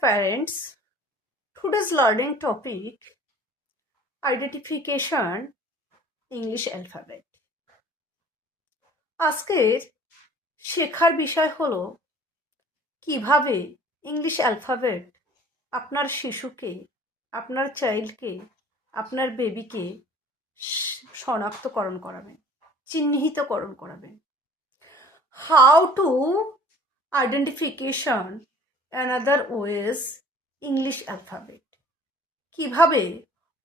parents, today's learning topic identification English alphabet. আজকের শেখার বিষয় হলো কিভাবে ইংলিশ অ্যালফাবেট আপনার শিশুকে, আপনার চাইল্ডকে, আপনার বেবিকে শনাক্তকরণ করাবেন, চিহ্নিতকরণ করাবেন। How to identification another ways English alphabet, কিভাবে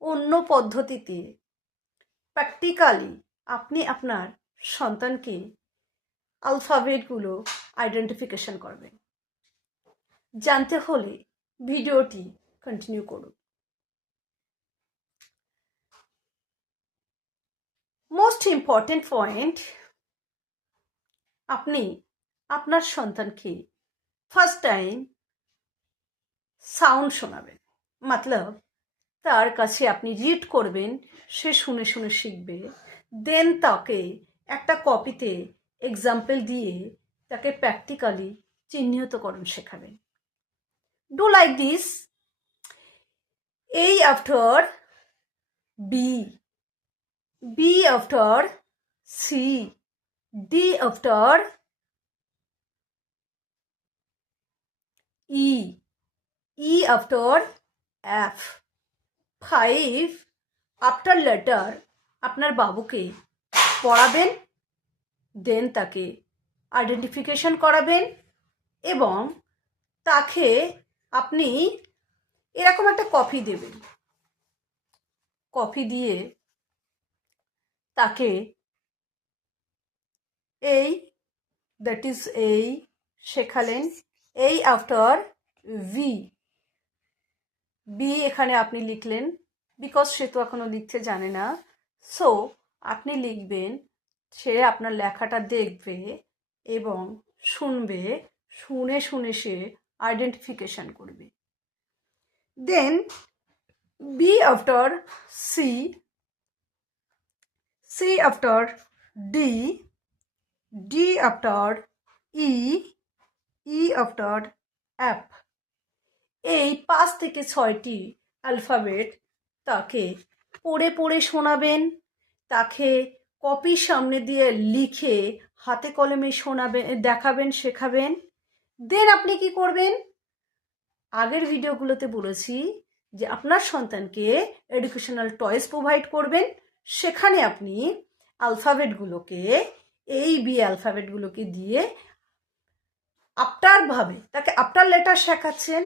অন্য পদ্ধতিতে প্র্যাকটিক্যালি আপনি আপনার সন্তানকে অ্যালফাবেটগুলো আইডেন্টিফিকেশন করবেন। জানতে হলে ভিডিওটি কন্টিনিউ করুন। মোস্ট ইম্পর্টেন্ট পয়েন্ট, আপনি আপনার সন্তানকে ফার্স্ট টাইম সাউন্ড শোনাবেন, মতলব তার কাছে আপনি রিড করবেন, সে শুনে শুনে শিখবে। দেন তাকে একটা কপিতে এক্সাম্পল দিয়ে তাকে প্র্যাকটিক্যালি চিহ্নিতকরণ শেখাবেন। Do like this. A after B, B after C, D after E, E after F, 5 after letter আপনার বাবুকে পড়াবেন, দেন তাকে আইডেন্টিফিকেশন করাবেন এবং তাকে আপনি এরকম একটা কপি দেবেন। কপি দিয়ে তাকে এই দ্যাট ইজ এই শেখালেন। এই আফটার ভি, বি এখানে আপনি লিখলেন, বিকজ সে তো এখনো লিখতে জানে না। সো আপনি লিখবেন, সে আপনার লেখাটা দেখবে এবং শুনবে, শুনে শুনে সে আইডেন্টিফিকেশন করবে। Then B after C, C after D, D after E, E after F. এই 5 থেকে 6টি অ্যালফাবেট তাকে পড়ে পড়ে শোনাবেন, তাকে কপির সামনে দিয়ে লিখে হাতে কলমে শোনাবেন, দেখাবেন, শেখাবেন। দেন আপনি কি করবেন? আগের ভিডিওগুলোতে বলেছি যে আপনার সন্তানকে এডুকেশনাল টয়েস প্রোভাইড করবেন, সেখানে আপনি অ্যালফাবেটগুলোকে, এই বি অ্যালফাবেটগুলোকে দিয়ে আফটারভাবে তাকে আফটার লেটার শেখাচ্ছেন।